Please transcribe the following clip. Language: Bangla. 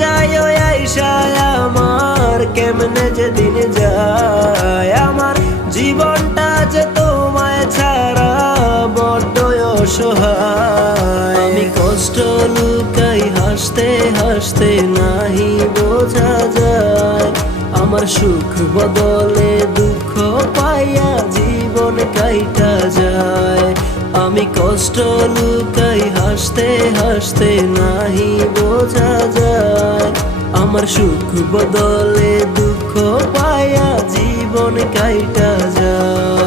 যায় ওই আইসায় আমার কেমনে যে দিন যায়। আমার জীবনটা যে তোমায় ছাড়া বড্ড অসহায়। আমি কষ্ট লুকাই হাসতে হাসতে নাহি বোঝা যায়। আমার সুখ বদলে দুঃখ পাইয়া জীবন কাইটা যায়। আমি কষ্ট লুকাই হাসতে হাসতে নাহি বোঝা যায়। আমার সুখ বদলে দুঃখ পাইয়া জীবন কাইটা যায়।